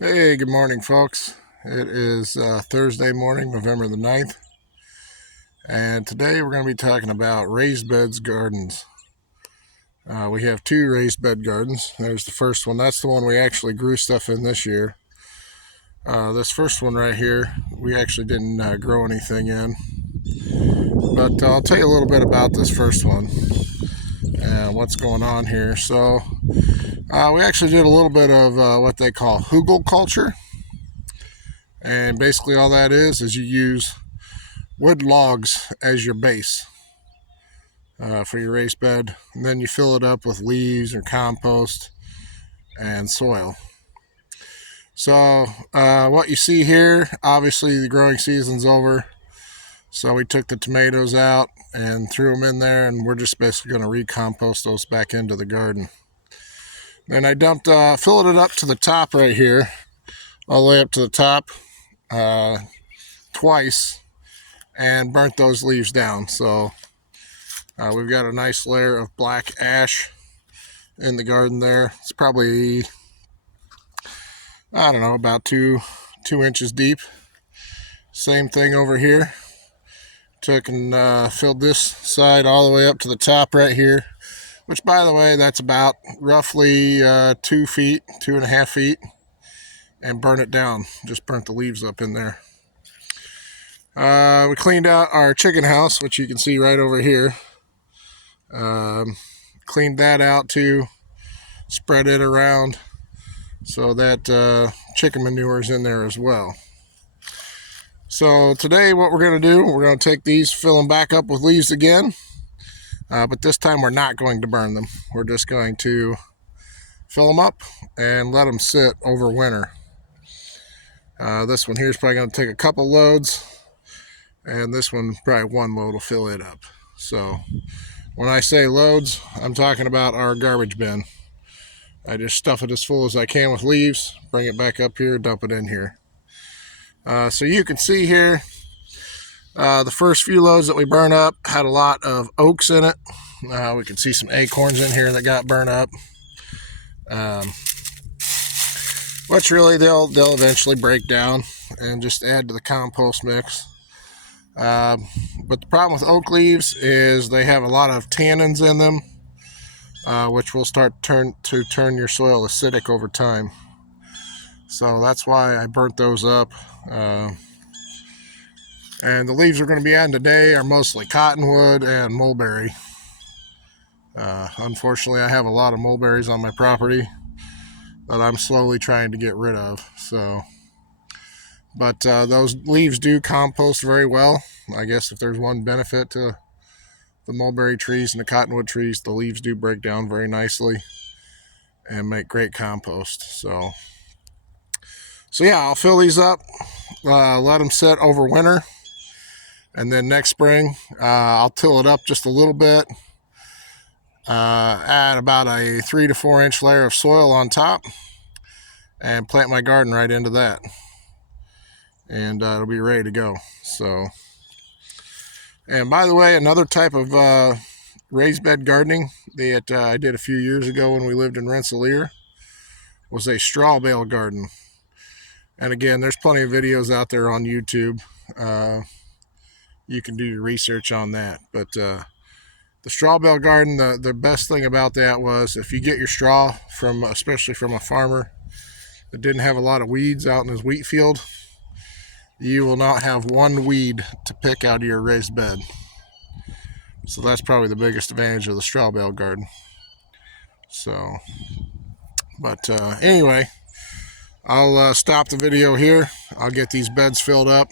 Hey, good morning, folks. It is Thursday morning, November the 9th, and today we're going to be talking about raised beds gardens. We have two raised bed gardens. There's the first one. That's the one we actually grew stuff in this year. This first one right here, we actually didn't grow anything in. But I'll tell you a little bit about this first one and what's going on here. So we actually did a little bit of what they call hugelkultur. And basically all that is you use wood logs as your base for your raised bed, and then you fill it up with leaves or compost and soil. So what you see here, obviously the growing season's over, so we took the tomatoes out and threw them in there, and we're just basically going to recompost those back into the garden. Then I dumped, filled it up to the top right here, all the way up to the top twice, and burnt those leaves down. So we've got a nice layer of black ash in the garden there. It's probably, I don't know, about two inches deep. Same thing over here. Took and filled this side all the way up to the top right here, which, by the way, that's about roughly 2 feet, 2.5 feet, and burn it down. Just burnt the leaves up in there. We cleaned out our chicken house, which you can see right over here. Cleaned that out too, spread it around so that chicken manure is in there as well. So today what we're going to do, we're going to take these, fill them back up with leaves again, but this time we're not going to burn them. We're just going to fill them up and let them sit over winter. This one here is probably going to take a couple loads, and this one probably one load will fill it up. So when I say loads, I'm talking about our garbage bin. I just stuff it as full as I can with leaves, bring it back up here, dump it in here. So you can see here, the first few loads that we burned up had a lot of oaks in it. We can see some acorns in here that got burned up. Which really they'll eventually break down and just add to the compost mix. But the problem with oak leaves is they have a lot of tannins in them, which will start to turn your soil acidic over time. So that's why I burnt those up. And the leaves we're going to be adding today are mostly cottonwood and mulberry. Unfortunately, I have a lot of mulberries on my property that I'm slowly trying to get rid of. But those leaves do compost very well. I guess if there's one benefit to the mulberry trees and the cottonwood trees, the leaves do break down very nicely and make great compost. So yeah, I'll fill these up, let them sit over winter, and then next spring I'll till it up just a little bit, add about a 3 to 4 inch layer of soil on top, and plant my garden right into that, and it'll be ready to go. So, and by the way, another type of raised bed gardening that I did a few years ago when we lived in Rensselaer was a straw bale garden. And again, there's plenty of videos out there on YouTube. You can do your research on that. But the straw bale garden, the best thing about that was if you get your straw from, especially from a farmer that didn't have a lot of weeds out in his wheat field, you will not have one weed to pick out of your raised bed. So that's probably the biggest advantage of the straw bale garden. So, but anyway, I'll stop the video here. I'll get these beds filled up,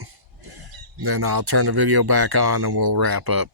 then I'll turn the video back on and we'll wrap up.